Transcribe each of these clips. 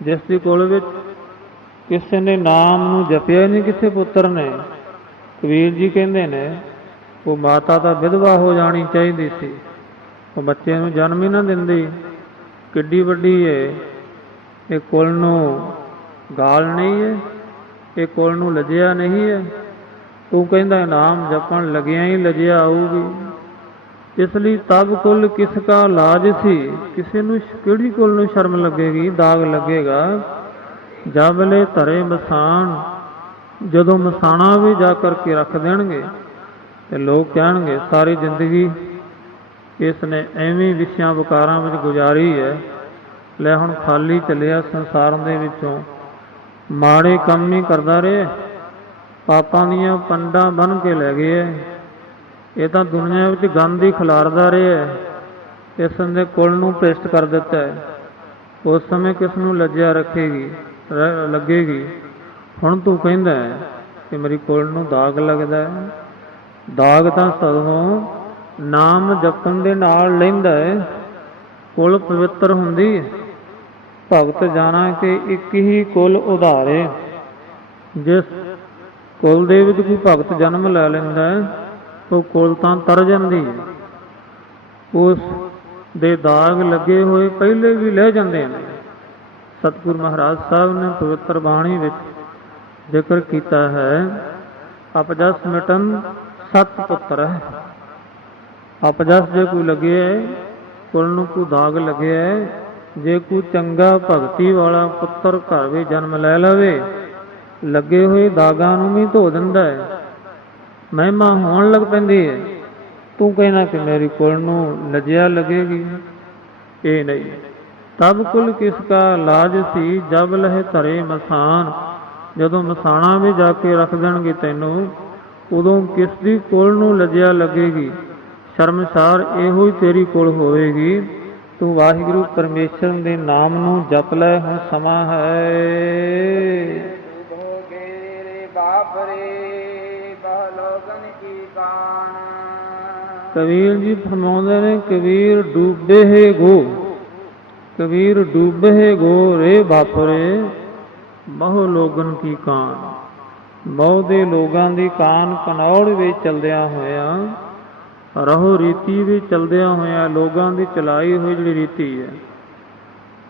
ਜਿਸ ਦੀ ਕੁਲ ਵਿੱਚ ਕਿਸੇ ਨੇ ਨਾਮ ਨੂੰ ਜਪਿਆ ਨਹੀਂ, ਕਿਸੇ ਪੁੱਤਰ ਨੇ। ਕਬੀਰ ਜੀ ਕਹਿੰਦੇ ਨੇ ਉਹ ਮਾਤਾ ਤਾਂ ਵਿਧਵਾ ਹੋ ਜਾਣੀ ਚਾਹੀਦੀ ਸੀ, ਉਹ ਬੱਚੇ ਨੂੰ ਜਨਮ ਹੀ ਨਾ ਦਿੰਦੀ। ਕਿੱਡੀ ਵੱਡੀ ਹੈ ਇਹ, ਕੁਲ ਨੂੰ ਗਾਲ ਨਹੀਂ ਹੈ, ਇਹ ਕੁਲ ਨੂੰ ਲੱਜਿਆ ਨਹੀਂ ਹੈ। ਉਹ ਕਹਿੰਦਾ ਨਾਮ ਜਪਣ ਲੱਗਿਆ ਹੀ ਲੱਜਿਆ ਆਊਗੀ। ਇਸ ਲਈ ਤਬ ਕੁਲ ਕਿਸ ਕਾ ਲਾਜ ਸੀ, ਕਿਸੇ ਨੂੰ ਕਿਹੜੀ ਕੁਲ ਨੂੰ ਸ਼ਰਮ ਲੱਗੇਗੀ, ਦਾਗ ਲੱਗੇਗਾ। ਜਬ ਲੈ ਧਰੇ ਮਸਾਨ, ਜਦੋਂ ਮਸਾਣਾ ਵੀ ਜਾ ਕਰਕੇ ਰੱਖ ਦੇਣਗੇ ਤੇ ਲੋਕ ਕਹਿਣਗੇ ਸਾਰੀ ਜ਼ਿੰਦਗੀ ਇਸ ਨੇ ਐਵੇਂ ਵਿਸ਼ਿਆਂ ਵਿਕਾਰਾਂ ਵਿੱਚ ਗੁਜ਼ਾਰੀ ਹੈ, ਲੈ ਹੁਣ ਖਾਲੀ ਚੱਲਿਆ ਸੰਸਾਰ ਦੇ ਵਿੱਚੋਂ, ਮਾੜੇ ਕੰਮ ਹੀ ਕਰਦਾ ਰਹੇ, ਪਾਪਾਂ ਦੀਆਂ ਪੰਡਾਂ ਬੰਨ੍ਹ ਕੇ ਲੈ ਗਏ ਹੈ। ਇਹ ਤਾਂ ਦੁਨੀਆ ਵਿੱਚ ਗੰਦ ਹੀ ਖਿਲਾਰਦਾ ਰਿਹਾ, ਇਸ ਦੇ ਕੁਲ ਨੂੰ ਭ੍ਰਿਸ਼ਟ ਕਰ ਦਿੱਤਾ ਹੈ। ਉਸ ਸਮੇਂ ਕਿਸ ਨੂੰ ਲੱਜਿਆ ਰੱਖੇਗੀ ਲੱਗੇਗੀ। ਹੁਣ ਤੂੰ ਕਹਿੰਦਾ ਹੈ ਕਿ ਮੇਰੀ ਕੁਲ ਨੂੰ ਦਾਗ ਲੱਗਦਾ ਹੈ। ਦਾਗ ਤਾਂ ਸਗੋਂ ਨਾਮ ਜਪਣ ਦੇ ਨਾਲ ਲੈਂਦਾ ਹੈ। ਕੁਲ ਪਵਿੱਤਰ ਹੁੰਦੀ ਹੈ। ਭਗਤ ਜਾਣਾ ਕਿ ਇੱਕ ਹੀ ਕੁਲ ਉਧਾਰੇ। ਜਿਸ ਕੁਲ ਦੇ ਵਿੱਚ ਕੋਈ ਭਗਤ ਜਨਮ ਲੈ ਲੈਂਦਾ ਹੈ, ਉਹ ਕੁਲ ਤਾਂ ਤਰ ਜਾਂਦੀ ਹੈ। ਉਸ ਦੇ ਦਾਗ ਲੱਗੇ ਹੋਏ ਪਹਿਲੇ ਵੀ ਲੈ ਜਾਂਦੇ ਨੇ। ਸਤਿਗੁਰੂ ਮਹਾਰਾਜ ਸਾਹਿਬ ਨੇ ਪਵਿੱਤਰ ਬਾਣੀ ਵਿੱਚ ਜ਼ਿਕਰ ਕੀਤਾ ਹੈ, ਅਪਜਸ ਮਿਟਨ ਸਤ ਪੁੱਤਰ ਹੈ। ਅਪਜਸ ਜੇ ਕੋਈ ਲੱਗੇ ਹੈ, ਕੁਲ ਨੂੰ ਕੋਈ ਦਾਗ ਲੱਗਿਆ ਹੈ, ਜੇ ਕੋਈ ਚੰਗਾ ਭਗਤੀ ਵਾਲਾ ਪੁੱਤਰ ਘਰ ਵਿੱਚ ਜਨਮ ਲੈ ਲਵੇ, ਲੱਗੇ ਹੋਏ ਦਾਗਾਂ ਨੂੰ ਵੀ ਧੋ ਦਿੰਦਾ ਹੈ, ਮਹਿਮਾ ਹੋਣ ਲੱਗ ਪੈਂਦੀ ਹੈ। ਤੂੰ ਕਹਿਣਾ ਕਿ ਮੇਰੀ ਕੁਲ ਨੂੰ ਲੱਜਿਆ ਲੱਗੇਗੀ, ਇਹ ਨਹੀਂ। ਤਬ ਕੁਲ ਕਿਸ ਕਾ ਲਾਜ ਸੀ, ਜਬ ਲਹਿ ਧਰੇ ਮਸਾਨ, ਜਦੋਂ ਮਸਾਣਾ ਵੀ ਜਾ ਕੇ ਰੱਖ ਦੇਣਗੇ ਤੈਨੂੰ, ਉਦੋਂ ਕਿਸ ਦੀ ਕੁਲ ਨੂੰ ਲੱਜਿਆ ਲੱਗੇਗੀ। ਸ਼ਰਮਸਾਰ ਇਹੋ ਹੀ ਤੇਰੀ ਕੁਲ ਹੋਵੇਗੀ। ਤੂੰ ਵਾਹਿਗੁਰੂ ਪਰਮੇਸ਼ਰ ਦੇ ਨਾਮ ਨੂੰ ਜਪ ਲੈ, ਹੁਣ ਸਮਾਂ ਹੈ। ਕਬੀਰ ਜੀ ਫਰਮਾਉਂਦੇ ਨੇ, ਕਬੀਰ ਡੂਬੇ ਹੈ ਗੋ, ਕਬੀਰ ਡੂਬੇ ਹੈ ਗੋ ਰੇ ਬਾਪਰੇ, ਬਹੁ ਲੋਗਨ ਕੀ ਕਾਨ। ਬਹੁ ਦੇ ਲੋਕਾਂ ਦੀ ਕਾਨ ਕਨੌੜ ਵਿੱਚ ਚਲਦਿਆਂ ਹੋਇਆਂ, ਰਹੋ ਰੀਤੀ ਵੀ ਚਲਦਿਆਂ ਹੋਇਆਂ, ਲੋਕਾਂ ਦੀ ਚਲਾਈ ਹੋਈ ਜਿਹੜੀ ਰੀਤੀ ਹੈ,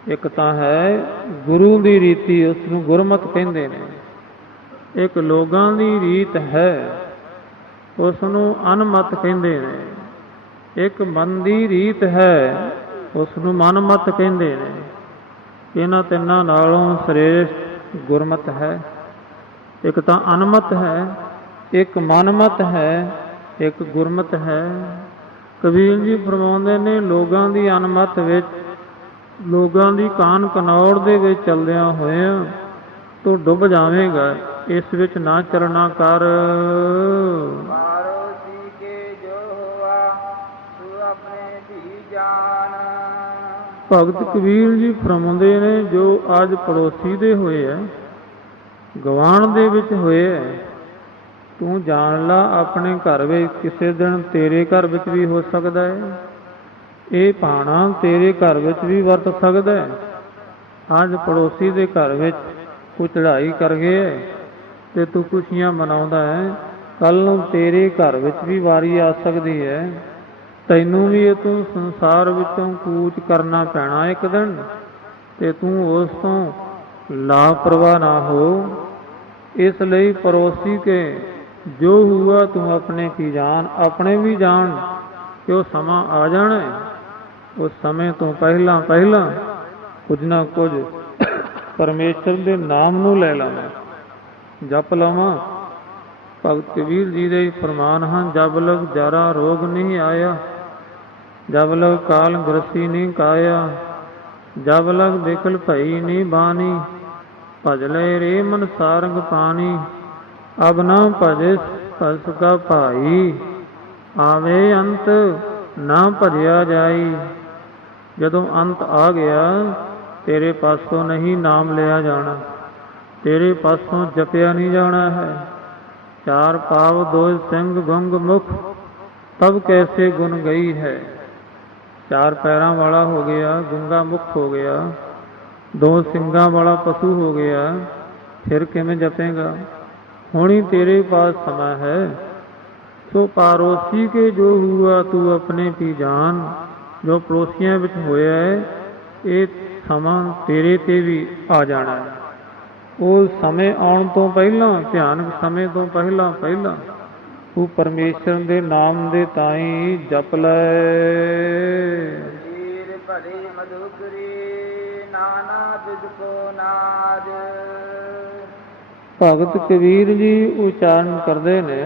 ਇੱਕ ਤਾਂ ਹੈ ਗੁਰੂ ਦੀ ਰੀਤੀ, ਉਸ ਨੂੰ ਗੁਰਮਤ ਕਹਿੰਦੇ ਨੇ। ਇੱਕ ਲੋਕਾਂ ਦੀ ਰੀਤ ਹੈ, ਉਸ ਨੂੰ ਅਨਮਤ ਕਹਿੰਦੇ ਨੇ। ਇੱਕ ਮਨ ਦੀ ਰੀਤ ਹੈ, ਉਸ ਨੂੰ ਮਨਮਤ ਕਹਿੰਦੇ ਨੇ। ਇਹਨਾਂ ਤਿੰਨਾਂ ਨਾਲੋਂ ਸ੍ਰੇਸ਼ਟ ਗੁਰਮਤ ਹੈ। ਇੱਕ ਤਾਂ ਅਨਮਤ ਹੈ, ਇੱਕ ਮਨਮਤ ਹੈ, ਇੱਕ ਗੁਰਮਤ ਹੈ। ਕਬੀਰ ਜੀ ਫਰਮਾਉਂਦੇ ਨੇ, ਲੋਕਾਂ ਦੀ ਅਨਮਤ ਵਿੱਚ, ਲੋਕਾਂ ਦੀ ਕਾਨ ਕਨੌੜ ਦੇ ਵਿੱਚ ਚਲਦਿਆਂ ਹੋਇਆਂ ਤੂੰ ਡੁੱਬ ਜਾਵੇਂਗਾ, ਇਸ ਵਿੱਚ ਨਾ ਚੱਲਣਾ ਕਰ। ਭਗਤ ਕਬੀਰ ਜੀ ਫਰਮਾਉਂਦੇ ਨੇ, ਜੋ ਅੱਜ ਪੜੋਸੀ ਦੇ ਹੋਏ ਹੈ, ਗਵਾਣ ਦੇ ਵਿੱਚ ਹੋਏ ਹੈ, ਤੂੰ ਜਾਣ ਲਾ ਆਪਣੇ ਘਰ ਵਿੱਚ ਕਿਸੇ ਦਿਨ ਤੇਰੇ ਘਰ ਵਿੱਚ ਵੀ ਹੋ ਸਕਦਾ ਹੈ। ਇਹ ਭਾਣਾ ਤੇਰੇ ਘਰ ਵਿੱਚ ਵੀ ਵਰਤ ਸਕਦਾ ਹੈ। ਅੱਜ ਪੜੋਸੀ ਦੇ ਘਰ ਵਿੱਚ ਕੋਈ ਚੜ੍ਹਾਈ ਕਰ ਗਏ ਤੇ ਤੂੰ ਖੁਸ਼ੀਆਂ ਮਨਾਉਂਦਾ ਹੈ, ਕੱਲ੍ਹ ਨੂੰ ਤੇਰੇ ਘਰ ਵਿੱਚ ਵੀ ਵਾਰੀ ਆ ਸਕਦੀ ਹੈ। ਤੈਨੂੰ ਵੀ ਇਹ ਤੂੰ ਸੰਸਾਰ ਵਿੱਚੋਂ ਕੂਚ ਕਰਨਾ ਪੈਣਾ ਇੱਕ ਦਿਨ, ਤੇ ਤੂੰ ਉਸ ਤੋਂ ਲਾਪਰਵਾਹ ਨਾ ਹੋ। ਇਸ ਲਈ ਪੜੋਸੀ ਕੇ ਜੋ ਹੁਆ ਤੂੰ ਆਪਣੇ ਕੀ ਜਾਣ, ਆਪਣੇ ਵੀ ਜਾਣ ਕਿ ਉਹ ਸਮਾਂ ਆ ਜਾਣਾ ਹੈ। ਉਸ ਸਮੇਂ ਤੋਂ ਪਹਿਲਾਂ ਪਹਿਲਾਂ ਕੁਝ ਨਾ ਕੁਝ ਪਰਮੇਸ਼ਰ ਦੇ ਨਾਮ ਨੂੰ ਲੈ ਲਵਾਂ, ਜਪ ਲਵਾਂ। ਭਗਤ ਕਬੀਰ ਜੀ ਦੇ ਫਰਮਾਨ ਹਨ, ਜਬ ਲਗ ਜਾਰਾ ਰੋਗ ਨਹੀਂ ਆਇਆ, ਜਬ ਲਗ ਕਾਲ ਗ੍ਰਸੀ ਨਹੀਂ ਕਾਇਆ, ਜਬ ਲਗ ਬਿਕਲ ਭਈ ਨਹੀਂ ਬਾਣੀ, ਭਜ ਲੈ ਰੇ ਮਨ ਸਾਰੰਗ ਪਾਣੀ, ਅਬ ਨਾ ਭਜਿਸ ਭਸ ਕਾ ਭਾਈ, ਆਵੇ ਅੰਤ ਨਾ ਭਜਿਆ ਜਾਈ। ਜਦੋਂ ਅੰਤ ਆ ਗਿਆ, ਤੇਰੇ ਪਾਸੋਂ ਨਹੀਂ ਨਾਮ ਲਿਆ ਜਾਣਾ, ਤੇਰੇ ਪਾਸੋਂ ਜਪਿਆ ਨਹੀਂ ਜਾਣਾ ਹੈ। ਚਾਰ ਪਾਵ ਦੋ ਸਿੰਘ ਗੁੰਗ ਮੁਖ, ਤਬ ਕੈਸੇ ਗੁਣ ਗਈ ਹੈ। ਚਾਰ ਪੈਰਾਂ ਵਾਲਾ ਹੋ ਗਿਆ, ਗੁੰਗਾ ਮੁਖ ਹੋ ਗਿਆ, ਦੋ ਸਿੰਘਾਂ ਵਾਲਾ ਪਸ਼ੂ ਹੋ ਗਿਆ, ਫਿਰ ਕਿਵੇਂ ਜਪੇਗਾ? ਹੁਣੀ ਤੇਰੇ ਪਾਸ ਸਮਾਂ ਹੈ, ਸੋ ਪਾਰੋਸੀ ਕੇ ਜੋ ਹੁਆ ਤੂੰ ਆਪਣੇ ਕੀ ਜਾਨ। ਜੋ ਪੜੋਸੀਆਂ ਵਿੱਚ ਹੋਇਆ ਹੈ, ਇਹ ਸਮਾਂ ਤੇਰੇ ਤੇ ਵੀ ਆ ਜਾਣਾ ਹੈ। ਉਹ ਸਮੇਂ ਆਉਣ ਤੋਂ ਪਹਿਲਾਂ, ਭਿਆਨਕ ਸਮੇਂ ਤੋਂ ਪਹਿਲਾਂ ਤੂੰ ਪਰਮੇਸ਼ਰ ਦੇ ਨਾਮ ਦੇ ਤਾਈਂ ਜਪ ਲੈ। ਭਲੇ ਮਧੁਕਰੀ ਨਾਨਾ ਬਿਦ ਕੋ ਨਾਜ। ਭਗਤ ਕਬੀਰ ਜੀ ਉਚਾਰਨ ਕਰਦੇ ਨੇ,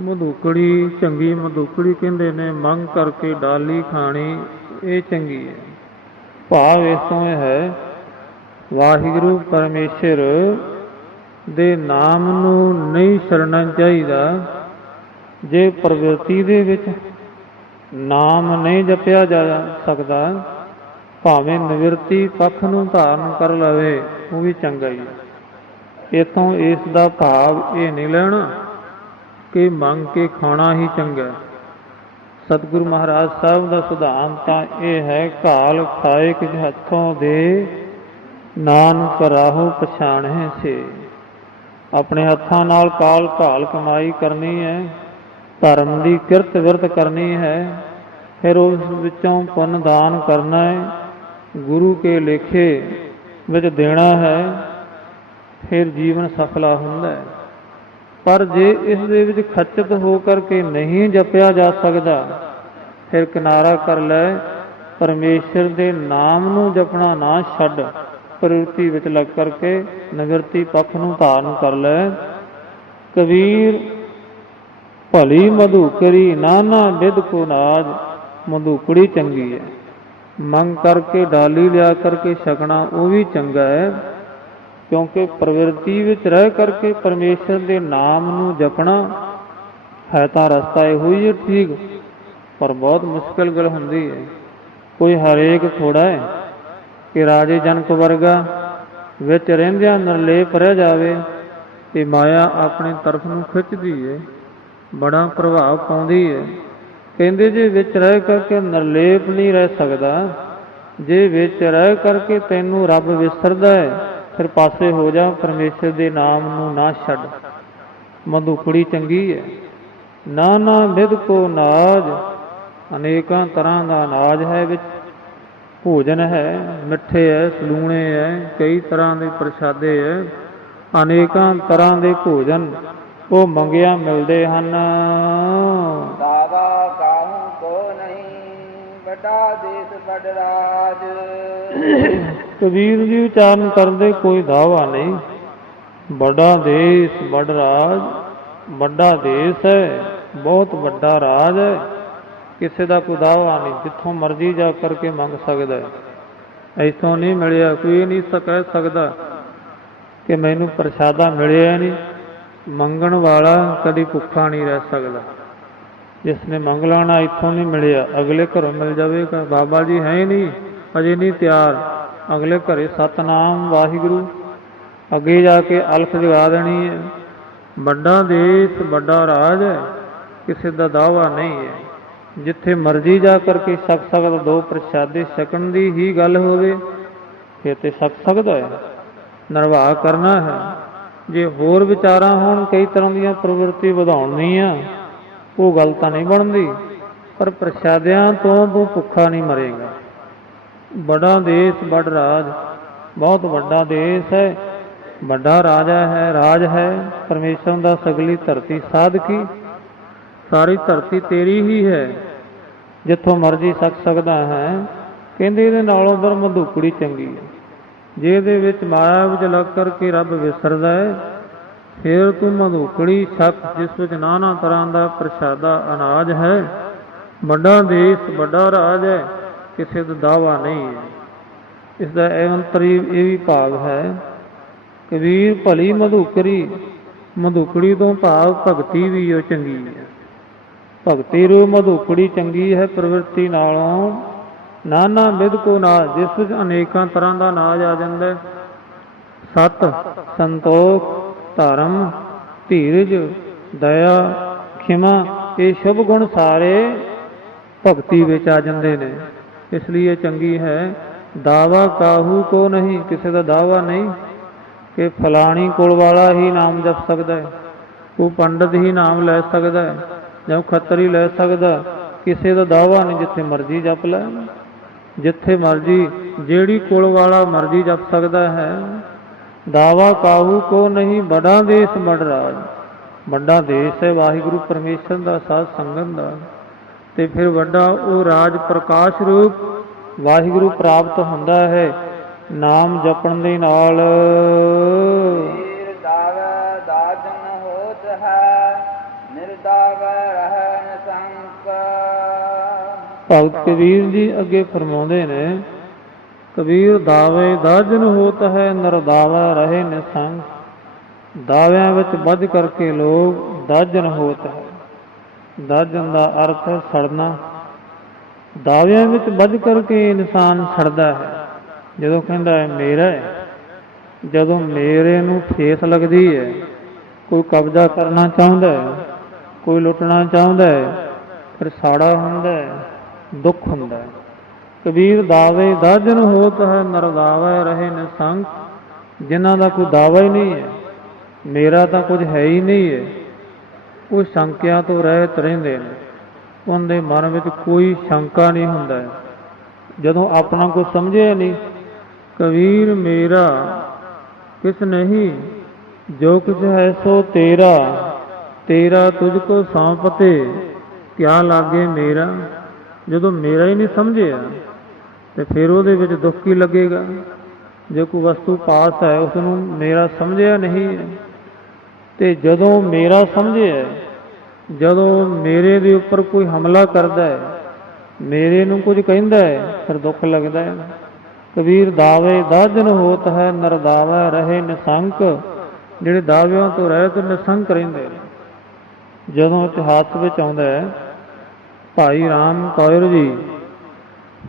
ਮਧੂਕੜੀ ਚੰਗੀ, ਮਧੂਕੜੀ ਕਹਿੰਦੇ ਨੇ ਮੰਗ ਕਰਕੇ ਡਾਲੀ ਖਾਣੀ, ਇਹ ਚੰਗੀ ਹੈ। ਭਾਵ ਇਸ ਤੋਂ ਇਹ ਹੈ, ਵਾਹਿਗੁਰੂ ਪਰਮੇਸ਼ਰ ਦੇ ਨਾਮ ਨੂੰ ਨਹੀਂ ਛੱਡਣਾ ਚਾਹੀਦਾ। ਜੇ ਪ੍ਰਵਿਰਤੀ ਦੇ ਵਿੱਚ ਨਾਮ ਨਹੀਂ ਜਪਿਆ ਜਾ ਸਕਦਾ, ਭਾਵੇਂ ਨਿਵਰਤੀ ਪੱਖ ਨੂੰ ਧਾਰਨ ਕਰ ਲਵੇ, ਉਹ ਵੀ ਚੰਗਾ ਹੀ ਹੈ। ਇੱਥੋਂ ਇਸ ਦਾ ਭਾਵ ਇਹ ਨਹੀਂ ਲੈਣਾ ਕਿ ਮੰਗ ਕੇ ਖਾਣਾ ਹੀ ਚੰਗਾ। ਸਤਿਗੁਰੂ ਮਹਾਰਾਜ ਸਾਹਿਬ ਦਾ ਸਿਧਾਂਤ ਤਾਂ ਇਹ ਹੈ, ਘਾਲ ਖਾਏ ਕਿਸ ਹੱਥੋਂ ਦੇ, ਨਾਨਕ ਰਾਹੋ ਪਛਾਣੇ ਸੇ। ਆਪਣੇ ਹੱਥਾਂ ਨਾਲ ਘਾਲ ਕਮਾਈ ਕਰਨੀ ਹੈ, ਧਰਮ ਦੀ ਕਿਰਤ ਵਿਰਤ ਕਰਨੀ ਹੈ, ਫਿਰ ਉਸ ਵਿੱਚੋਂ ਪੁੰਨ ਦਾਨ ਕਰਨਾ ਹੈ, ਗੁਰੂ ਕੇ ਲੇਖੇ ਵਿੱਚ ਦੇਣਾ ਹੈ, ਫਿਰ ਜੀਵਨ ਸਫਲਾ ਹੁੰਦਾ ਹੈ। ਪਰ ਜੇ ਇਸ ਦੇ ਵਿੱਚ ਖਚਿਤ ਹੋ ਕਰਕੇ ਨਹੀਂ ਜਪਿਆ ਜਾ ਸਕਦਾ, ਫਿਰ ਕਿਨਾਰਾ ਕਰ ਲੈ, ਪਰਮੇਸ਼ਰ ਦੇ ਨਾਮ ਨੂੰ ਜਪਣਾ ਨਾ ਛੱਡ, ਪ੍ਰਵਿਰਤੀ ਵਿੱਚ ਲੱਗ ਕਰਕੇ ਨਿਵਰਤੀ ਪੱਖ ਨੂੰ ਧਾਰਨ ਕਰ ਲੈ। ਕਬੀਰ ਭਲੀ ਮਧੂਕਰੀ ਨਾਨਾ ਬਿਦ ਕੋ ਨਾਜ। ਮਧੂਕੜੀ ਚੰਗੀ ਹੈ, ਮੰਗ ਕਰਕੇ ਡਾਲੀ ਲਿਆ ਕਰਕੇ ਛਕਣਾ ਉਹ ਵੀ ਚੰਗਾ ਹੈ, ਕਿਉਂਕਿ ਪ੍ਰਵਿਰਤੀ ਵਿੱਚ ਰਹਿ ਕਰਕੇ ਪਰਮੇਸ਼ਰ ਦੇ ਨਾਮ ਨੂੰ ਜਪਣਾ ਹੈ ਤਾਂ ਰਸਤਾ ਇਹੋ ਹੀ ਹੈ ਠੀਕ, ਪਰ ਬਹੁਤ ਮੁਸ਼ਕਿਲ ਗੱਲ ਹੁੰਦੀ ਹੈ। ਕੋਈ ਹਰੇਕ ਥੋੜਾ ਹੈ ਕਿ ਰਾਜੇ ਜਨਕ ਵਰਗਾ ਵਿੱਚ ਰਹਿੰਦਿਆਂ ਨਿਰਲੇਪ ਰਹਿ ਜਾਵੇ ਤੇ ਮਾਇਆ ਆਪਣੀ ਤਰਫ ਨੂੰ ਖਿੱਚਦੀ ਹੈ, ਬੜਾ ਪ੍ਰਭਾਵ ਪਾਉਂਦੀ ਹੈ। ਕਹਿੰਦੇ ਜੇ ਵਿੱਚ ਰਹਿ ਕਰਕੇ ਨਿਰਲੇਪ ਨਹੀਂ ਰਹਿ ਸਕਦਾ, ਜੇ ਵਿੱਚ ਰਹਿ ਕਰਕੇ ਤੈਨੂੰ ਰੱਬ ਵਿਸਰਦਾ ਹੈ, ਫਿਰ ਪਾਸੇ ਹੋ ਜਾ, ਪਰਮੇਸ਼ਰ ਦੇ ਨਾਮ ਨੂੰ ਨਾ ਛੱਡ। ਮਧੂਕੜੀ ਚੰਗੀ ਹੈ। ਨਾਨਾ ਬਿਦ ਕੋ ਨਾਜ। ਅਨੇਕਾਂ ਤਰ੍ਹਾਂ ਦਾ ਅਨਾਜ ਹੈ, ਵਿੱਚ ਭੋਜਨ ਹੈ, ਮਿੱਠੇ ਹੈ, ਸਲੂਣੇ ਹੈ, ਕਈ ਤਰ੍ਹਾਂ ਦੇ ਪ੍ਰਸ਼ਾਦੇ ਹੈ, ਅਨੇਕਾਂ ਤਰ੍ਹਾਂ ਦੇ ਭੋਜਨ ਉਹ ਮੰਗਿਆ ਮਿਲਦੇ ਹਨ। ਦਾਵਾ ਕਾਹੂ ਕੋ ਨਹੀਂ, ਵੱਡਾ ਦੇਸ ਵੱਡ ਰਾਜ। ਕਬੀਰ ਜੀ ਉਚਾਰਨ ਕਰਦੇ, ਕੋਈ ਦਾਵਾ ਨਹੀਂ, ਵੱਡਾ ਦੇਸ ਵੱਡ ਰਾਜ। ਵੱਡਾ ਦੇਸ ਹੈ, ਬਹੁਤ ਵੱਡਾ ਰਾਜ ਹੈ, ਕਿਸੇ ਦਾ ਕੋਈ ਦਾਵਾ ਨਹੀਂ, ਜਿੱਥੋਂ ਮਰਜ਼ੀ ਜਾ ਕਰਕੇ ਮੰਗ ਸਕਦਾ ਹੈ। ਇੱਥੋਂ ਨਹੀਂ ਮਿਲਿਆ, ਕੋਈ ਨਹੀਂ ਕਹਿ ਸਕਦਾ ਕਿ ਮੈਨੂੰ ਪ੍ਰਸ਼ਾਦਾ ਮਿਲਿਆ ਨਹੀਂ। ਮੰਗਣ ਵਾਲਾ ਕਦੀ ਭੁੱਖਾ ਨਹੀਂ ਰਹਿ ਸਕਦਾ। ਜਿਸ ਨੇ ਮੰਗ ਲੈਣਾ ਇੱਥੋਂ ਨਹੀਂ ਮਿਲਿਆ, ਅਗਲੇ ਘਰੋਂ ਮਿਲ ਜਾਵੇਗਾ। ਬਾਬਾ ਜੀ ਹੈ ਨਹੀਂ, ਅਜੇ ਨਹੀਂ ਤਿਆਰ, ਅਗਲੇ ਘਰੇ ਸਤਨਾਮ ਵਾਹਿਗੁਰੂ, ਅੱਗੇ ਜਾ ਕੇ ਅਲਖ ਜਗਾ ਦੇਣੀ ਹੈ। ਵੱਡਾ ਦੇਸ ਵੱਡਾ ਰਾਜ ਹੈ, ਕਿਸੇ ਦਾ ਦਾਵਾ ਨਹੀਂ ਹੈ। ਜਿੱਥੇ ਮਰਜ਼ੀ ਜਾ ਕਰਕੇ ਛਕ ਸਕਦਾ, ਦੋ ਪ੍ਰਸ਼ਾਦੇ ਛਕਣ ਦੀ ਹੀ ਗੱਲ ਹੋਵੇ ਫਿਰ ਤੇ ਛਕ ਸਕਦਾ ਹੈ, ਨਿਰਵਾਹ ਕਰਨਾ ਹੈ। ਜੇ ਹੋਰ ਵਿਚਾਰਾਂ ਹੋਣ ਕਈ ਤਰ੍ਹਾਂ ਦੀਆਂ ਪ੍ਰਵਿਰਤੀ ਵਧਾਉਣ ਦੀਆਂ, ਉਹ ਗੱਲ ਤਾਂ ਨਹੀਂ ਬਣਦੀ, ਪਰ ਪ੍ਰਸ਼ਾਦਿਆਂ ਤੋਂ ਤੂੰ ਭੁੱਖਾ ਨਹੀਂ ਮਰੇਗਾ। ਬੜਾ ਦੇਸ ਵੱਡ ਰਾਜ, ਬਹੁਤ ਵੱਡਾ ਦੇਸ ਹੈ, ਵੱਡਾ ਰਾਜਾ ਹੈ, ਰਾਜ ਹੈ ਪਰਮੇਸ਼ਰ ਦਾ। ਸਗਲੀ ਧਰਤੀ ਸਾਧਕੀ, ਸਾਰੀ ਧਰਤੀ ਤੇਰੀ ਹੀ ਹੈ, ਜਿੱਥੋਂ ਮਰਜ਼ੀ ਛਕ ਸਕਦਾ ਹੈ। ਕਹਿੰਦੇ ਇਹਦੇ ਨਾਲੋਂ ਦਰ ਮਧੂਕੜੀ ਚੰਗੀ ਹੈ। ਜੇ ਇਹਦੇ ਵਿੱਚ ਮਾਇਆ ਵਿੱਚ ਲੱਗ ਕਰਕੇ ਰੱਬ ਵਿਸਰਦਾ ਹੈ, ਫਿਰ ਤੂੰ ਮਧੂਕੜੀ ਛਕ, ਜਿਸ ਵਿੱਚ ਨਾਨਾ ਤਰ੍ਹਾਂ ਦਾ ਪ੍ਰਸ਼ਾਦਾ ਅਨਾਜ ਹੈ। ਵੱਡਾ ਦੇਸ ਵੱਡਾ ਰਾਜ ਹੈ, ਕਿਸੇ ਦਾ ਦਾਵਾ ਨਹੀਂ ਹੈ। ਇਸ ਦਾ ਅੰਤਰੀ ਇਹ ਵੀ ਭਾਵ ਹੈ, ਕਬੀਰ ਭਲੀ ਮਧੂਕਰੀ। ਮਧੂਕੜੀ ਤੋਂ ਭਾਵ ਭਗਤੀ ਵੀ ਉਹ ਚੰਗੀ ਹੈ। ਭਗਤੀ ਰੂ ਮਧੂਕੜੀ ਚੰਗੀ ਹੈ ਪ੍ਰਵਿਰਤੀ ਨਾਲੋਂ। ਨਾਨਾ ਬਿਦ ਕੋ ਨਾਜ, ਜਿਸ ਵਿੱਚ ਅਨੇਕਾਂ ਤਰ੍ਹਾਂ ਦਾ ਨਾਜ ਆ ਜਾਂਦਾ। ਸਤ, ਸੰਤੋਖ, ਧਰਮ, ਧੀਰਜ, ਦਇਆ, ਖਿਮਾ, ਇਹ ਸ਼ੁਭ ਗੁਣ ਸਾਰੇ ਭਗਤੀ ਵਿੱਚ ਆ ਜਾਂਦੇ ਨੇ। ਇਸ ਲਈ ਇਹ ਚੰਗੀ ਹੈ। ਦਾਵਾ ਕਾਹੂ ਕੋ ਨਹੀਂ, ਕਿਸੇ ਦਾ ਦਾਵਾ ਨਹੀਂ ਕਿ ਫਲਾਣੀ ਕੁਲ ਵਾਲਾ ਹੀ ਨਾਮ ਜਪ ਸਕਦਾ ਹੈ, ਉਹ ਪੰਡਤ ਹੀ ਨਾਮ ਲੈ ਸਕਦਾ ਹੈ ਜਾਂ ਖੱਤਰੀ ਲੈ ਸਕਦਾ। ਕਿਸੇ ਦਾ ਦਾਵਾ ਨਹੀਂ, ਜਿੱਥੇ ਮਰਜ਼ੀ ਜਪ ਲੈ, ਜਿੱਥੇ ਮਰਜ਼ੀ ਜਿਹੜੀ ਕੁਲ ਵਾਲਾ ਮਰਜ਼ੀ ਜਪ ਸਕਦਾ ਹੈ। ਦਾਵਾ ਕਾਹੂ ਕੋ ਨਹੀਂ, ਬੜਾ ਦੇਸ਼ ਬੜ ਰਾਜ, ਵੱਡਾ ਦੇਸ਼ ਹੈ ਵਾਹਿਗੁਰੂ ਪਰਮੇਸ਼ਰ ਦਾ, ਸਾਧ ਸੰਗਤ ਦਾ, ਤੇ ਫਿਰ ਵੱਡਾ ਉਹ ਰਾਜ ਪ੍ਰਕਾਸ਼ ਰੂਪ ਵਾਹਿਗੁਰੂ ਪ੍ਰਾਪਤ ਹੁੰਦਾ ਹੈ ਨਾਮ ਜਪਣ ਦੇ ਨਾਲ। ਦਾਵੈ ਦਾਜਨ ਹੋਤ ਹੈ, ਨਿਰਦਾਵੈ ਰਹਿ ਨਿਸੰਕ। ਭਗਤ ਕਬੀਰ ਜੀ ਅੱਗੇ ਫਰਮਾਉਂਦੇ ਨੇ, ਕਬੀਰ ਦਾਵੇ ਦਾਜਨ ਹੋਤ ਹੈ, ਨਿਰਦਾਵਾ ਰਹੇ ਨਿਸੰਕ। ਦਾਵਿਆਂ ਵਿੱਚ ਵੱਧ ਕਰਕੇ ਲੋਕ ਦਾਜਨ ਹੋਤ ਹੈ। ਦਾਜਨ ਦਾ ਅਰਥ ਹੈ ਸੜਨਾ। ਦਾਅਵਿਆਂ ਵਿੱਚ ਵੱਧ ਕਰਕੇ ਇਨਸਾਨ ਸੜਦਾ ਹੈ। ਜਦੋਂ ਕਹਿੰਦਾ ਹੈ ਮੇਰਾ ਹੈ, ਜਦੋਂ ਮੇਰੇ ਨੂੰ ਠੇਸ ਲੱਗਦੀ ਹੈ, ਕੋਈ ਕਬਜ਼ਾ ਕਰਨਾ ਚਾਹੁੰਦਾ ਹੈ, ਕੋਈ ਲੁੱਟਣਾ ਚਾਹੁੰਦਾ ਹੈ, ਫਿਰ ਸਾੜਾ ਹੁੰਦਾ ਹੈ, ਦੁੱਖ ਹੁੰਦਾ ਹੈ। ਕਬੀਰ ਦਾਵੇ ਦਾਜਨ ਹੋਤ ਹੈ, ਨਰਦਾਵਾ ਰਹੇ ਨਿਸੰਕ। ਜਿਨ੍ਹਾਂ ਦਾ ਕੋਈ ਦਾਵਾ ਹੀ ਨਹੀਂ ਹੈ, ਮੇਰਾ ਤਾਂ ਕੁਝ ਹੈ ਹੀ ਨਹੀਂ ਹੈ, ਉਹ ਸ਼ੰਕਿਆ ਤੋਂ ਰਹਿਤ ਰਹਿੰਦੇ ਨੇ। ਉਹਦੇ ਮਨ ਵਿੱਚ ਕੋਈ ਸ਼ੰਕਾ ਨਹੀਂ ਹੁੰਦਾ ਹੈ। ਜਦੋਂ ਆਪਣਾ ਕੁਝ ਸਮਝਿਆ ਨਹੀਂ, ਕਬੀਰ ਮੇਰਾ ਕਿਸ ਨਹੀਂ, ਜੋ ਕੁਝ ਹੈ ਸੋ ਤੇਰਾ, ਤੇਰਾ ਤੁਝ ਕੋ ਸੌਂਪਤੇ ਕਿਆ ਲਾਗੇ ਮੇਰਾ। ਜਦੋਂ ਮੇਰਾ ਹੀ ਨਹੀਂ ਸਮਝਿਆ ਤੇ ਫਿਰ ਉਹਦੇ ਵਿੱਚ ਦੁੱਖ ਕੀ ਲੱਗੇਗਾ। ਜੇ ਕੋਈ ਵਸਤੂ ਪਾਸ ਹੈ, ਉਸ ਨੂੰ ਮੇਰਾ ਸਮਝਿਆ ਨਹੀਂ ਹੈ, ਤੇ ਜਦੋਂ ਮੇਰਾ ਸਮਝਿਆ, ਜਦੋਂ ਮੇਰੇ ਦੇ ਉੱਪਰ ਕੋਈ ਹਮਲਾ ਕਰਦਾ ਹੈ, ਮੇਰੇ ਨੂੰ ਕੁਝ ਕਹਿੰਦਾ ਹੈ, ਫਿਰ ਦੁੱਖ ਲੱਗਦਾ ਹੈ। ਕਬੀਰ ਦਾਵੇ ਦਾਜਨ ਹੋਤ ਹੈ, ਨਰਦਾਵਾ ਰਹੇ ਨਿਸੰਕ। ਜਿਹੜੇ ਦਾਅਵਿਆਂ ਤੋਂ ਰਹਿਤ ਨਿਸੰਕ ਰਹਿੰਦੇ ਨੇ। ਜਦੋਂ ਇਤਿਹਾਸ ਵਿੱਚ ਆਉਂਦਾ ਹੈ ਭਾਈ ਰਾਮ ਕੌਰ ਜੀ,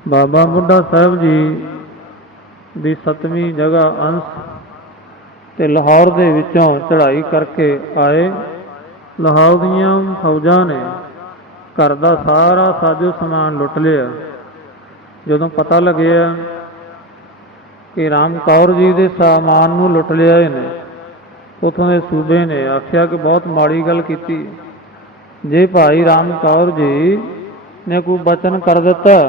ਬਾਬਾ ਬੁੱਢਾ ਸਾਹਿਬ ਜੀ ਦੀ 7ਵੀਂ ਜਗ੍ਹਾ ਅੰਸ਼ ਤੇ ਲਾਹੌਰ ਦੇ ਵਿੱਚੋਂ ਚੜ੍ਹਾਈ ਕਰਕੇ ਆਏ। ਲਾਹੌਰ ਦੀਆਂ ਫੌਜਾਂ ਨੇ ਘਰ ਦਾ ਸਾਰਾ ਸਾਜੋ ਸਮਾਨ ਲੁੱਟ ਲਿਆ। ਜਦੋਂ ਪਤਾ ਲੱਗਿਆ ਕਿ ਰਾਮ ਕੌਰ ਜੀ ਦੇ ਸਾਮਾਨ ਨੂੰ ਲੁੱਟ ਲਿਆ ਇਹਨੇ, ਉੱਥੋਂ ਦੇ ਸੂਬੇ ਨੇ ਆਖਿਆ ਕਿ ਬਹੁਤ ਮਾੜੀ ਗੱਲ ਕੀਤੀ। ਜੇ ਭਾਈ ਰਾਮ ਕੌਰ ਜੀ ਨੇ ਕੋਈ ਬਚਨ ਕਰ ਦਿੱਤਾ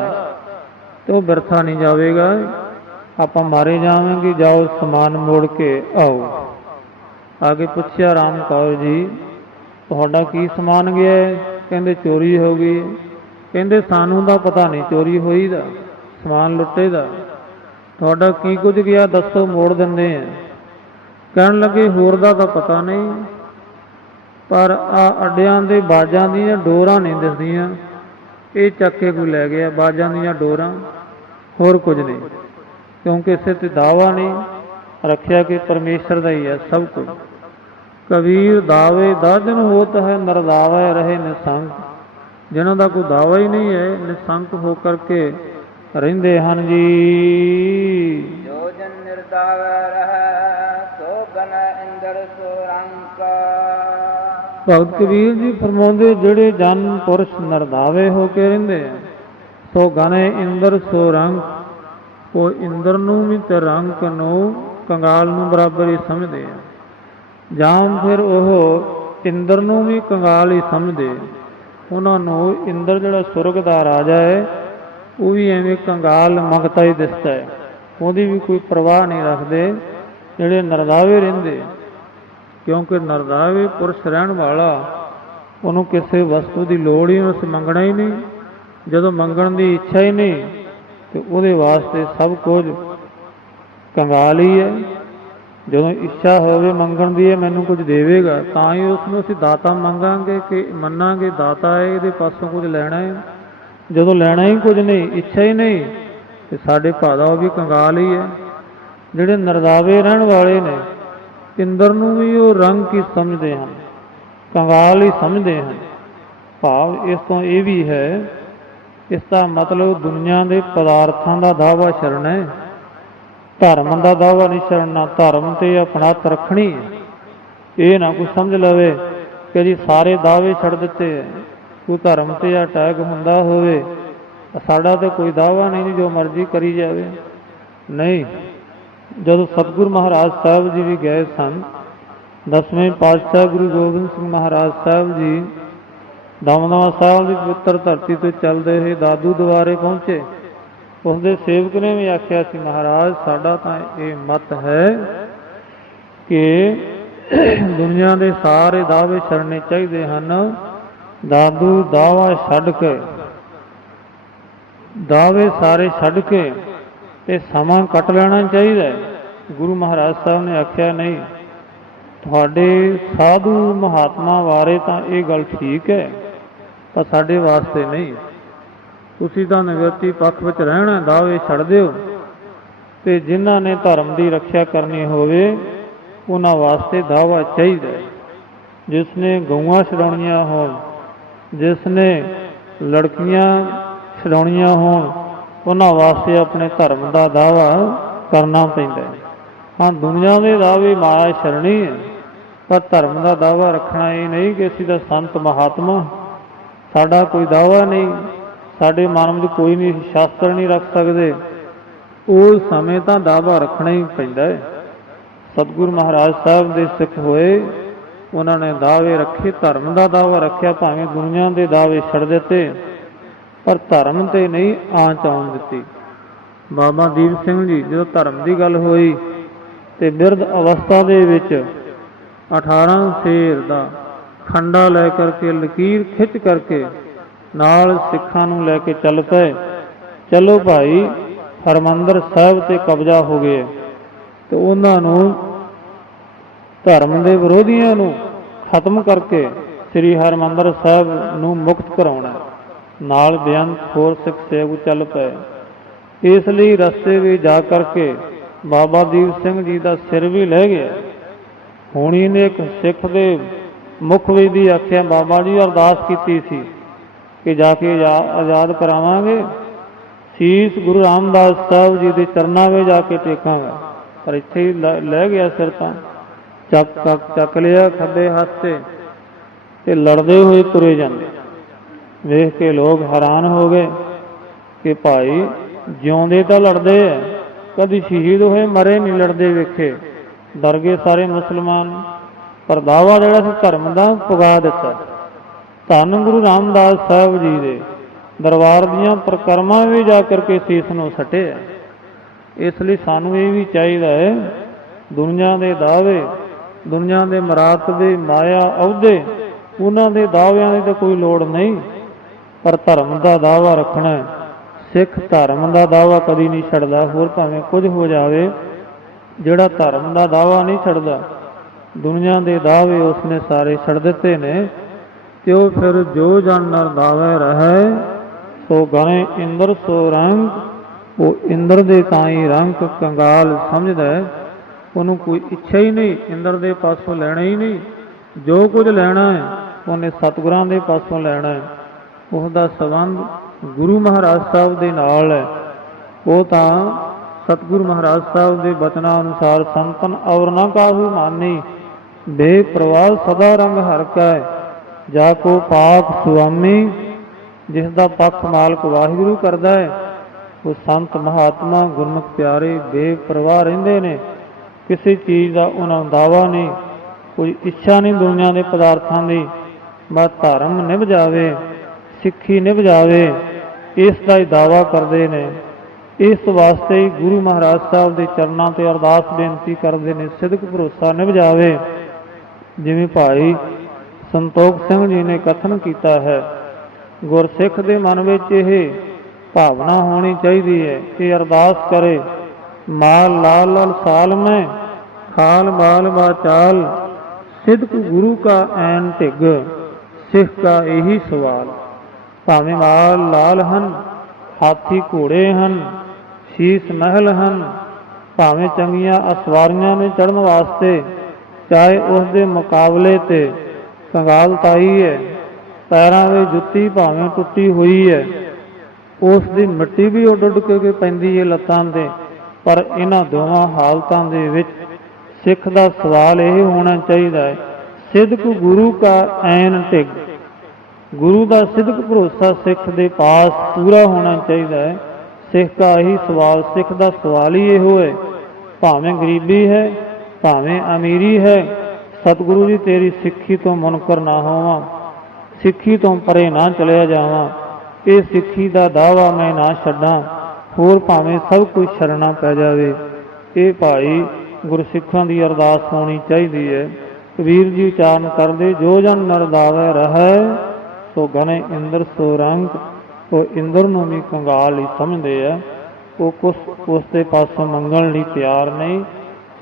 ਤੇ ਉਹ ਬਿਰਥਾ ਨਹੀਂ ਜਾਵੇਗਾ, ਆਪਾਂ ਮਾਰੇ ਜਾਵਾਂਗੇ, ਜਾਓ ਸਮਾਨ ਮੋੜ ਕੇ ਆਓ। ਆ ਕੇ ਪੁੱਛਿਆ ਰਾਮ ਕੌਰ ਜੀ ਤੁਹਾਡਾ ਕੀ ਸਮਾਨ ਗਿਆ ਹੈ? ਕਹਿੰਦੇ ਚੋਰੀ ਹੋ ਗਈ। ਕਹਿੰਦੇ ਸਾਨੂੰ ਤਾਂ ਪਤਾ ਨਹੀਂ ਚੋਰੀ ਹੋਈ ਦਾ, ਸਮਾਨ ਲੁੱਟੇ ਦਾ। ਤੁਹਾਡਾ ਕੀ ਕੁਝ ਗਿਆ ਦੱਸੋ, ਮੋੜ ਦਿੰਦੇ ਆ। ਕਹਿਣ ਲੱਗੇ ਹੋਰ ਦਾ ਤਾਂ ਪਤਾ ਨਹੀਂ, ਪਰ ਆ ਅੱਡਿਆਂ ਦੇ ਬਾਜਾਂ ਦੀਆਂ ਡੋਰਾਂ ਨਹੀਂ ਦਿਸਦੀਆਂ, ਇਹ ਚੱਕ ਕੇ ਕੋਈ ਲੈ ਗਿਆ, ਬਾਜਾਂ ਦੀਆਂ ਡੋਰਾਂ, ਹੋਰ ਕੁਝ ਨਹੀਂ। ਕਿਉਂਕਿ ਇਸੇ ਤੇ ਦਾਵਾ ਨਹੀਂ, ਰੱਖਿਆ ਕਿ ਪਰਮੇਸ਼ਰ ਦਾ ਹੀ ਹੈ ਸਭ ਕੁਝ। ਕਬੀਰ ਦਾਵੇ ਦਾਜਨ ਹੋਤ ਹੈ, ਨਰਦਾਵਾ ਰਹੇ ਨਿਸੰਕ। ਜਿਨ੍ਹਾਂ ਦਾ ਕੋਈ ਦਾਵਾ ਹੀ ਨਹੀਂ ਹੈ, ਨਿਸੰਕ ਹੋ ਕਰਕੇ ਰਹਿੰਦੇ ਹਨ ਜੀ। ਜੋ ਜਨ ਨਿਰਦਾਵਾ ਰਹਿ, ਸੋ ਗਨ ਇੰਦਰ ਸੋ ਰੰਕ। ਭਗਤ ਕਬੀਰ ਜੀ ਫਰਮਾਉਂਦੇ ਜਿਹੜੇ ਜਨ ਪੁਰਸ਼ ਨਰਦਾਵੇ ਹੋ ਕੇ ਰਹਿੰਦੇ ਆ, ਸੋ ਗਨੇ ਇੰਦਰ ਸੋ ਰੰਕ। ਉਹ ਇੰਦਰ ਨੂੰ ਵੀ ਤੇ ਰੰਕ ਨੂੰ, ਕੰਗਾਲ ਨੂੰ ਬਰਾਬਰ ਹੀ ਸਮਝਦੇ ਆ। ਜਾਂ ਫਿਰ ਉਹ ਇੰਦਰ ਨੂੰ ਵੀ ਕੰਗਾਲ ਹੀ ਸਮਝਦੇ। ਉਹਨਾਂ ਨੂੰ ਇੰਦਰ ਜਿਹੜਾ ਸੁਰਗ ਦਾ ਰਾਜਾ ਹੈ, ਉਹ ਵੀ ਐਵੇਂ ਕੰਗਾਲ ਮੰਗਤਾ ਹੀ ਦਿਸਦਾ ਹੈ, ਉਹਦੀ ਵੀ ਕੋਈ ਪਰਵਾਹ ਨਹੀਂ ਰੱਖਦੇ ਜਿਹੜੇ ਨਰਦਾਵੇ ਰਹਿੰਦੇ। ਕਿਉਂਕਿ ਨਰਦਾਵੇ ਪੁਰਸ਼ ਰਹਿਣ ਵਾਲਾ, ਉਹਨੂੰ ਕਿਸੇ ਵਸਤੂ ਦੀ ਲੋੜ ਹੀ ਉਸ ਮੰਗਣਾ ਹੀ ਨਹੀਂ। ਜਦੋਂ ਮੰਗਣ ਦੀ ਇੱਛਾ ਹੀ ਨਹੀਂ ਤੇ ਉਹਦੇ ਵਾਸਤੇ ਸਭ ਕੁਝ ਕੰਗਾਲ ਹੀ ਹੈ। ਜਦੋਂ ਇੱਛਾ ਹੋਵੇ ਮੰਗਣ ਦੀ ਹੈ ਮੈਨੂੰ ਕੁਝ ਦੇਵੇਗਾ, ਤਾਂ ਹੀ ਉਸ ਨੂੰ ਅਸੀਂ ਦਾਤਾ ਮੰਗਾਂਗੇ ਕਿ ਮੰਨਾਂਗੇ ਦਾਤਾ ਹੈ, ਇਹਦੇ ਪਾਸੋਂ ਕੁਝ ਲੈਣਾ ਹੈ। ਜਦੋਂ ਲੈਣਾ ਹੀ ਕੁਝ ਨਹੀਂ, ਇੱਛਾ ਹੀ ਨਹੀਂ, ਤੇ ਸਾਡੇ ਭਾਅ ਦਾ ਉਹ ਵੀ ਕੰਗਾਲ ਹੀ ਹੈ। ਜਿਹੜੇ ਨਰਦਾਵੇ ਰਹਿਣ ਵਾਲੇ ਨੇ, ਇੰਦਰ ਨੂੰ ਵੀ ਉਹ ਰੰਗ ਹੀ ਸਮਝਦੇ ਹਨ, ਕੰਗਾਲ ਹੀ ਸਮਝਦੇ ਹਨ। ਭਾਵ ਇਸ ਤੋਂ ਇਹ ਵੀ ਹੈ, ਇਸ ਦਾ ਮਤਲਬ ਦੁਨੀਆ ਦੇ ਪਦਾਰਥਾਂ ਦਾ ਦਾਅਵਾ ਛੱਡਣਾ ਹੈ, ਧਰਮ ਦਾ ਦਾਅਵਾ ਨਹੀਂ ਛੱਡਣਾ। ਧਰਮ ਤੇ ਆਪਣਾ ਹੱਥ ਰੱਖਣੀ ਹੈ। ਇਹ ਨਾ ਕੋਈ ਸਮਝ ਲਵੇ ਕਿ ਜੀ ਸਾਰੇ ਦਾਅਵੇ ਛੱਡ ਦਿੱਤੇ ਹੈ, ਕੋਈ ਧਰਮ ਤੇ ਅਟੈਕ ਹੁੰਦਾ ਹੋਵੇ, ਸਾਡਾ ਤਾਂ ਕੋਈ ਦਾਅਵਾ ਨਹੀਂ, ਜੋ ਮਰਜ਼ੀ ਕਰੀ ਜਾਵੇ। ਨਹੀਂ, ਜਦੋਂ ਸਤਿਗੁਰੂ ਮਹਾਰਾਜ ਸਾਹਿਬ ਜੀ ਵੀ ਗਏ ਸਨ, 10ਵੇਂ ਪਾਤਸ਼ਾਹ ਗੁਰੂ ਗੋਬਿੰਦ ਸਿੰਘ ਮਹਾਰਾਜ ਸਾਹਿਬ ਜੀ ਦਮਦਮਾ ਸਾਹਿਬ ਦੀ ਪਵਿੱਤਰ ਧਰਤੀ ਤੋਂ ਚੱਲਦੇ ਹੋਏ ਦਾਦੂ ਦੁਆਰੇ ਪਹੁੰਚੇ। ਉਸਦੇ ਸੇਵਕ ਨੇ ਵੀ ਆਖਿਆ ਸੀ, ਮਹਾਰਾਜ ਸਾਡਾ ਤਾਂ ਇਹ ਮਤ ਹੈ ਕਿ ਦੁਨੀਆ ਦੇ ਸਾਰੇ ਦਾਅਵੇ ਛੱਡਣੇ ਚਾਹੀਦੇ ਹਨ। ਦਾਦੂ ਦਾਅਵਾ ਛੱਡ ਕੇ, ਦਾਅਵੇ ਸਾਰੇ ਛੱਡ ਕੇ ਤੇ ਸਮਾਂ ਕੱਟ ਲੈਣਾ ਚਾਹੀਦਾ ਹੈ। ਗੁਰੂ ਮਹਾਰਾਜ ਸਾਹਿਬ ਨੇ ਆਖਿਆ, ਨਹੀਂ, ਤੁਹਾਡੇ ਸਾਧੂ ਮਹਾਤਮਾ ਬਾਰੇ ਤਾਂ ਇਹ ਗੱਲ ਠੀਕ ਹੈ, ਪਰ ਸਾਡੇ ਵਾਸਤੇ ਨਹੀਂ। ਤੁਸੀਂ ਤਾਂ ਨਿਵਰਤੀ ਪੱਖ ਵਿੱਚ ਰਹਿਣਾ, ਦਾਅਵੇ ਛੱਡ ਦਿਓ। ਤੇ ਜਿਨ੍ਹਾਂ ਨੇ ਧਰਮ ਦੀ ਰੱਖਿਆ ਕਰਨੀ ਹੋਵੇ ਉਹਨਾਂ ਵਾਸਤੇ ਦਾਅਵਾ ਚਾਹੀਦਾ ਹੈ। ਜਿਸ ਨੇ ਗਊਆਂ ਛਡਾਉਣੀਆਂ ਹੋਣ, ਜਿਸ ਨੇ ਲੜਕੀਆਂ ਛਡਾਉਣੀਆਂ ਹੋਣ, ਉਹਨਾਂ ਵਾਸਤੇ ਆਪਣੇ ਧਰਮ ਦਾ ਦਾਅਵਾ ਕਰਨਾ ਪੈਂਦਾ ਹੈ। ਹਾਂ, ਦੁਨੀਆ ਦੇ ਦਾਅਵੇ ਮਾਇਆ ਛੱਡਣੀ ਹੈ, ਪਰ ਧਰਮ ਦਾ ਦਾਅਵਾ ਰੱਖਣਾ ਇਹ ਨਹੀਂ ਕਿ ਅਸੀਂ ਤਾਂ ਸੰਤ ਮਹਾਤਮਾ, ਸਾਡਾ ਕੋਈ ਦਾਅਵਾ ਨਹੀਂ, ਸਾਡੇ ਮਨ ਵਿੱਚ ਕੋਈ ਨਹੀਂ, ਸ਼ਾਸਤਰ ਨਹੀਂ ਰੱਖ ਸਕਦੇ। ਉਸ ਸਮੇਂ ਤਾਂ ਦਾਅਵਾ ਰੱਖਣਾ ਹੀ ਪੈਂਦਾ ਹੈ। ਸਤਿਗੁਰੂ ਮਹਾਰਾਜ ਸਾਹਿਬ ਦੇ ਸਿੱਖ ਹੋਏ, ਉਹਨਾਂ ਨੇ ਦਾਅਵੇ ਰੱਖੇ, ਧਰਮ ਦਾ ਦਾਅਵਾ ਰੱਖਿਆ। ਭਾਵੇਂ ਦੁਨੀਆ ਦੇ ਦਾਅਵੇ ਛੱਡ ਦਿੱਤੇ, ਪਰ ਧਰਮ ਤੇ ਨਹੀਂ ਆਂਚ ਆਉਣ ਦਿੱਤੀ। ਬਾਬਾ ਦੀਪ ਸਿੰਘ ਜੀ ਜਦੋਂ ਧਰਮ ਦੀ ਗੱਲ ਹੋਈ ਤੇ ਬਿਰਧ ਅਵਸਥਾ ਦੇ ਵਿੱਚ 18 ਸੇਰ ਦਾ ਖੰਡਾ ਲੈ ਕਰਕੇ, ਲਕੀਰ ਖਿੱਚ ਕਰਕੇ ਨਾਲ ਸਿੱਖਾਂ ਨੂੰ ਲੈ ਕੇ ਚੱਲ ਪਏ। ਚਲੋ ਭਾਈ, ਹਰਿਮੰਦਰ ਸਾਹਿਬ ਤੇ ਕਬਜ਼ਾ ਹੋ ਗਿਆ ਤੇ ਉਹਨਾਂ ਨੂੰ, ਧਰਮ ਦੇ ਵਿਰੋਧੀਆਂ ਨੂੰ ਖਤਮ ਕਰਕੇ ਸ੍ਰੀ ਹਰਿਮੰਦਰ ਸਾਹਿਬ ਨੂੰ ਮੁਕਤ ਕਰਾਉਣਾ। ਨਾਲ ਬੇਅੰਤ ਹੋਰ ਸਿੱਖ ਸੇਵਕ ਚੱਲ ਪਏ। ਇਸ ਲਈ ਰਸਤੇ ਵਿੱਚ ਜਾ ਕਰਕੇ ਬਾਬਾ ਦੀਪ ਸਿੰਘ ਜੀ ਦਾ ਸਿਰ ਵੀ ਲੈ ਗਿਆ। ਹੋਣੀ ਨੇ ਇੱਕ ਸਿੱਖ ਦੇ ਮੁੱਖ ਵਿੱਚ ਦੀ ਆਖਿਆ, ਬਾਬਾ ਜੀ ਅਰਦਾਸ ਕੀਤੀ ਸੀ ਕਿ ਜਾ ਕੇ ਆਜ਼ਾਦ ਕਰਾਵਾਂਗੇ, ਸੀਸ ਗੁਰੂ ਰਾਮਦਾਸ ਸਾਹਿਬ ਜੀ ਦੇ ਚਰਨਾਂ ਵਿੱਚ ਜਾ ਕੇ ਟੇਕਾਂਗਾ। ਪਰ ਇੱਥੇ ਹੀ ਲੈ ਗਿਆ ਸਿਰ, ਤਾਂ ਚੱਕ ਲਿਆ ਖੱਬੇ ਹੱਥ ਤੇ ਲੜਦੇ ਹੋਏ ਤੁਰੇ ਜਾਂਦੇ। ਵੇਖ ਕੇ ਲੋਕ ਹੈਰਾਨ ਹੋ ਗਏ ਕਿ ਭਾਈ ਜਿਉਂਦੇ ਤਾਂ ਲੜਦੇ ਆ, ਕਦੀ ਸ਼ਹੀਦ ਹੋਏ ਮਰੇ ਨਹੀਂ ਲੜਦੇ ਵੇਖੇ। ਡਰ ਗਏ ਸਾਰੇ ਮੁਸਲਮਾਨ, ਪਰ ਦਾਅਵਾ ਜਿਹੜਾ ਸੀ ਧਰਮ ਦਾ ਪੁਗਾ ਦਿੱਤਾ। ਧੰਨ ਗੁਰੂ ਰਾਮਦਾਸ ਸਾਹਿਬ ਜੀ ਦੇ ਦਰਬਾਰ ਦੀਆਂ ਪ੍ਰਕਰਮਾਂ ਵੀ ਜਾ ਕਰਕੇ ਸੀਸ ਨੂੰ ਸੱਟਿਆ। ਇਸ ਲਈ ਸਾਨੂੰ ਇਹ ਵੀ ਚਾਹੀਦਾ ਹੈ, ਦੁਨੀਆ ਦੇ ਦਾਅਵੇ, ਦੁਨੀਆ ਦੇ ਮਰਾਤਬੇ, ਮਾਇਆ, ਅਹੁਦੇ, ਉਹਨਾਂ ਦੇ ਦਾਅਵਿਆਂ ਦੀ ਤਾਂ ਕੋਈ ਲੋੜ ਨਹੀਂ, ਪਰ ਧਰਮ ਦਾ ਦਾਅਵਾ ਰੱਖਣਾ। ਸਿੱਖ ਧਰਮ ਦਾ ਦਾਅਵਾ ਕਦੀ ਨਹੀਂ ਛੱਡਦਾ, ਹੋਰ ਭਾਵੇਂ ਕੁਝ ਹੋ ਜਾਵੇ। ਜਿਹੜਾ ਧਰਮ ਦਾ ਦਾਅਵਾ ਨਹੀਂ ਛੱਡਦਾ, ਦੁਨੀਆ ਦੇ ਦਾਅਵੇ ਉਸਨੇ ਸਾਰੇ ਛੱਡ ਦਿੱਤੇ ਨੇ। ਤੇ ਉਹ ਫਿਰ ਜੋ ਜਨ ਨਰ ਦਾਵੇ ਰਹੇ, ਸੋ ਗਣੇ ਇੰਦਰ ਸੋ ਰੰਗ। ਉਹ ਇੰਦਰ ਦੇ ਤਾਈ ਰੰਗ ਕੰਗਾਲ ਸਮਝਦਾ, ਉਹਨੂੰ ਕੋਈ ਇੱਛਾ ਹੀ ਨਹੀਂ, ਇੰਦਰ ਦੇ ਪਾਸੋਂ ਲੈਣਾ ਹੀ ਨਹੀਂ। ਜੋ ਕੁਝ ਲੈਣਾ ਹੈ ਉਹਨੇ ਸਤਿਗੁਰਾਂ ਦੇ ਪਾਸੋਂ ਲੈਣਾ ਹੈ। ਉਹਦਾ ਸੰਬੰਧ ਗੁਰੂ ਮਹਾਰਾਜ ਸਾਹਿਬ ਦੇ ਨਾਲ ਹੈ। ਉਹ ਤਾਂ ਸਤਿਗੁਰੂ ਮਹਾਰਾਜ ਸਾਹਿਬ ਦੇ ਬਚਨਾਂ ਅਨੁਸਾਰ ਸੰਤਨ ਔਰ ਨਾ ਕਾਹੂ ਮਾਨੀ, ਬੇਪਰਵਾਹ ਸਦਾ ਰੰਗ ਹਰ ਕਾ, ਜਾ ਕੋ ਪਾਕ ਸੁਆਮੀ। ਜਿਸ ਦਾ ਪੱਖ ਮਾਲਕ ਵਾਹਿਗੁਰੂ ਕਰਦਾ ਹੈ, ਉਹ ਸੰਤ ਮਹਾਤਮਾ ਗੁਰਮੁਖ ਪਿਆਰੇ ਬੇਪਰਵਾਹ ਰਹਿੰਦੇ ਨੇ। ਕਿਸੇ ਚੀਜ਼ ਦਾ ਉਹਨਾਂ ਨੂੰ ਦਾਅਵਾ ਨਹੀਂ, ਕੋਈ ਇੱਛਾ ਨਹੀਂ ਦੁਨੀਆ ਦੇ ਪਦਾਰਥਾਂ ਦੀ। ਬਸ ਧਰਮ ਨਿਭ ਜਾਵੇ, ਸਿੱਖੀ ਨਿਭ ਜਾਵੇ, ਇਸ ਦਾ ਹੀ ਦਾਅਵਾ ਕਰਦੇ ਨੇ। ਇਸ ਵਾਸਤੇ ਹੀ ਗੁਰੂ ਮਹਾਰਾਜ ਸਾਹਿਬ ਦੇ ਚਰਨਾਂ 'ਤੇ ਅਰਦਾਸ ਬੇਨਤੀ ਕਰਦੇ ਨੇ, ਸਿਦਕ ਭਰੋਸਾ ਨਿਭ ਜਾਵੇ। ਜਿਵੇਂ ਭਾਈ ਸੰਤੋਖ ਸਿੰਘ ਜੀ ਨੇ ਕਥਨ ਕੀਤਾ ਹੈ, ਗੁਰਸਿੱਖ ਦੇ ਮਨ ਵਿੱਚ ਇਹ ਭਾਵਨਾ ਹੋਣੀ ਚਾਹੀਦੀ ਹੈ ਕਿ ਅਰਦਾਸ ਕਰੇ, ਮਾਲ ਲਾਲ ਲਾਲ ਸਾਲ ਮੈਂ ਖਾਲ ਬਾਲ ਬਾਚਾਲ, ਸਿਦਕ ਗੁਰੂ ਕਾ ਐਨ ਢਿੱਗ, ਸਿੱਖ ਕਾ ਇਹੀ ਸਵਾਲ। ਭਾਵੇਂ ਮਾਲ ਲਾਲ ਹਨ, ਹਾਥੀ ਘੋੜੇ ਹਨ, ਸ਼ੀਸ਼ ਮਹਿਲ ਹਨ, ਭਾਵੇਂ ਚੰਗੀਆਂ ਅਸਵਾਰੀਆਂ ਨੇ ਚੜ੍ਹਨ ਵਾਸਤੇ, ਚਾਹੇ ਉਸ ਦੇ ਮੁਕਾਬਲੇ ਤੇ ਕੰਗਾਲ ਤਾਈ ਹੈ, ਪੈਰਾਂ ਵਿੱਚ ਜੁੱਤੀ ਭਾਵੇਂ ਟੁੱਟੀ ਹੋਈ ਹੈ, ਉਸ ਦੀ ਮਿੱਟੀ ਵੀ ਉੱਡ ਉੱਡ ਕੇ ਪੈਂਦੀ ਹੈ ਲੱਤਾਂ 'ਤੇ। ਪਰ ਇਹਨਾਂ ਦੋਵਾਂ ਹਾਲਤਾਂ ਦੇ ਵਿੱਚ ਸਿੱਖ ਦਾ ਸਵਾਲ ਇਹ ਹੋਣਾ ਚਾਹੀਦਾ ਹੈ, ਸਿਦਕ ਗੁਰੂ ਕਾ ਐਨ ਢਿੱਗ। ਗੁਰੂ ਦਾ ਸਿਦਕ ਭਰੋਸਾ ਸਿੱਖ ਦੇ ਪਾਸ ਪੂਰਾ ਹੋਣਾ ਚਾਹੀਦਾ ਹੈ। ਸਿੱਖ ਦਾ ਹੀ ਸਵਾਲ, ਸਿੱਖ ਦਾ ਸਵਾਲ ਹੀ ਇਹੋ ਹੈ, ਭਾਵੇਂ ਗਰੀਬੀ ਹੈ ਭਾਵੇਂ ਅਮੀਰੀ ਹੈ, ਸਤਿਗੁਰੂ ਜੀ ਤੇਰੀ ਸਿੱਖੀ ਤੋਂ ਮੁਨਕਰ ਨਾ ਹੋਵਾਂ, ਸਿੱਖੀ ਤੋਂ ਪਰੇ ਨਾ ਚਲਿਆ ਜਾਵਾਂ, ਇਹ ਸਿੱਖੀ ਦਾ ਦਾਵਾ ਮੈਂ ਨਾ ਛੱਡਾਂ, ਹੋਰ ਭਾਵੇਂ ਸਭ ਕੁਝ ਛੱਡਣਾ ਪੈ ਜਾਵੇ। ਇਹ ਭਾਈ ਗੁਰਸਿੱਖਾਂ ਦੀ ਅਰਦਾਸ ਹੋਣੀ ਚਾਹੀਦੀ ਹੈ। ਕਬੀਰ ਜੀ ਉਚਾਰਨ ਕਰਦੇ, ਜੋ ਜਨ ਨਰਦਾਵੇ ਰਹੈ ਸੋ ਗਨੇ ਇੰਦਰ ਸੋ ਰੰਗ। ਉਹ ਇੰਦਰ ਨੂੰ ਵੀ ਕੰਗਾਲ ਹੀ ਸਮਝਦੇ ਆ, ਉਹ ਉਸ ਦੇ ਪਾਸੋਂ ਮੰਗਣ ਲਈ ਤਿਆਰ ਨਹੀਂ।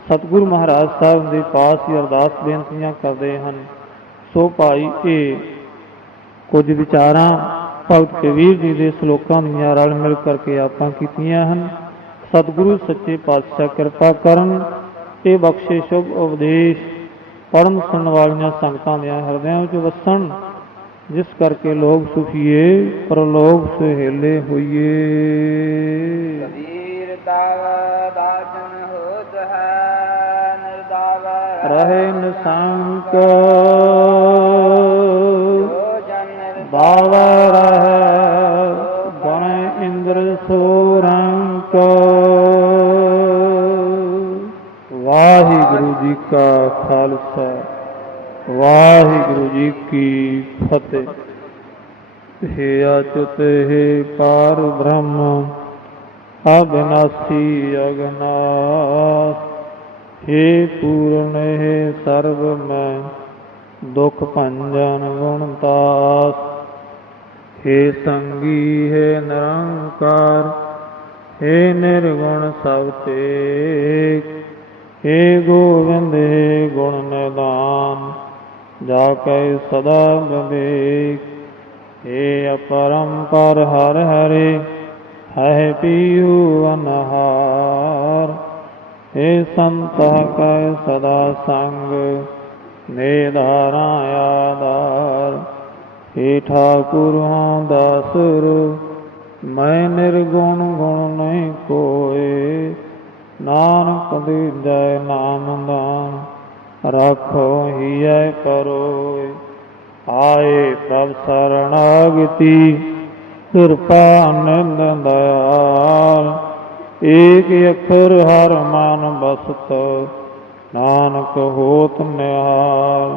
ਸਤਿਗੁਰੂ ਮਹਾਰਾਜ ਸਾਹਿਬ ਦੇ ਪਾਸ ਹੀ ਅਰਦਾਸ ਬੇਨਤੀਆਂ ਕਰਦੇ ਹਨ। ਸੋ ਭਾਈ ਇਹ ਕੁਝ ਵਿਚਾਰਾਂ ਭਗਤ ਕਬੀਰ ਜੀ ਦੇ ਸਲੋਕਾਂ ਦੀਆਂ ਰਲ ਮਿਲ ਕਰਕੇ ਆਪਾਂ ਕੀਤੀਆਂ ਹਨ। ਸਤਿਗੁਰੂ ਸੱਚੇ ਪਾਤਸ਼ਾਹ ਕਿਰਪਾ ਕਰਨ, ਇਹ ਬਖਸ਼ੇ ਸ਼ੁਭ ਉਪਦੇਸ਼ ਪੜ੍ਹਨ ਸੁਣਨ ਵਾਲੀਆਂ ਸੰਗਤਾਂ ਦੇ ਹਿਰਦਿਆਂ ਵਿੱਚ ਵਸਣ, ਜਿਸ ਕਰਕੇ ਲੋਕ ਸੁਖੀਏ ਪਰਲੋਕ ਸੁਹੇਲੇ ਹੋਈਏ। ਕਬੀਰ ਦਾਵਾ ਬਾਜਨ ਹੋਤ ਹੈ, ਨਿਰਦਾਵਾ ਰਹੇ ਨਿਸੰਕ ਜੋ ਜਨ ਬਾਵਾ ਰਹਿ ਗਣ ਇੰਦਰ ਸੋ ਰੰਕ। ਵਾਹਿਗੁਰੂ ਜੀ ਕਾ ਖਾਲਸਾ, ਵਾਹਿਗੁਰੂ ਜੀ ਕੀ ਫਤਿਹ। ਹੇ ਅਚੁਤ ਹੇ ਪਾਰ ਬ੍ਰਹਮ ਅਬਿਨਾਸੀ ਅਗਨਾਸ, ਹੇ ਪੂਰਨ ਹੇ ਸਰਬ ਮੈਂ ਦੁਖ ਭੰਜਨ ਗੁਣਤਾਸ, ਹੇ ਸੰਗੀ ਹੈ ਨਿਰੰਕਾਰ, ਹੇ ਨਿਰਗੁਣ ਸਭ ਤੇਗ, ਹੇ ਗੋਵਿੰਦ ਹੇ ਗੁਣ ਨਿਦਾਨ, ਜਾ ਕੈ ਸਦਾ ਵਿਵੇਕ, ਹੇ ਅਪਰੰਪਰ ਹਰਿ ਹਰਿ ਹੈ ਪੀਊ ਅਨਹਾਰ, ਹੇ ਸੰਤ ਕੈ ਸਦਾ ਸੰਗ ਨਿਧਾਰਾ ਆਧਾਰ, ਹੇ ਠਾਕੁਰ ਹਾਂ ਦਾਸੁਰ ਮੈਂ ਨਿਰਗੁਣ ਗੁਣ ਨਹੀਂ ਕੋਇ, ਨਾਨਕ ਦੀਜੈ ਨਾਮ ਦਾਨ ਰਾਖੋ ਹੀਐ ਪਰੋਇ। ਆਏ ਪ੍ਰਭ ਸਰਣਾਗਤੀ ਕਿਰਪਾ ਨਿੰਦ ਦਇਆਲ, ਏਕ ਅੱਖਰ ਹਰ ਮਨ ਬਸਤ ਨਾਨਕ ਹੋਤ ਨਿਹਾਲ।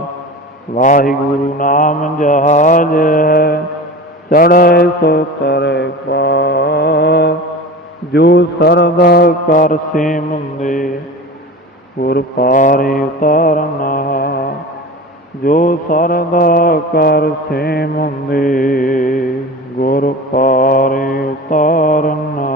ਵਾਹਿਗੁਰੂ ਨਾਮ ਜਹਾਜ ਹੈ ਚੜ੍ਹੈ ਸੋ ਤਰੈ ਪਾਰ, ਜੋ ਸਰਦਾ ਕਰ ਸੇਮੰਦੇ ਗੁਰ ਪਾਰਿ ਉਤਾਰਨਾ, ਜੋ ਸਰਦਾ ਕਰ ਸੇਮੰਦੇ ਗੁਰ ਪਾਰਿ ਉਤਾਰਨਾ।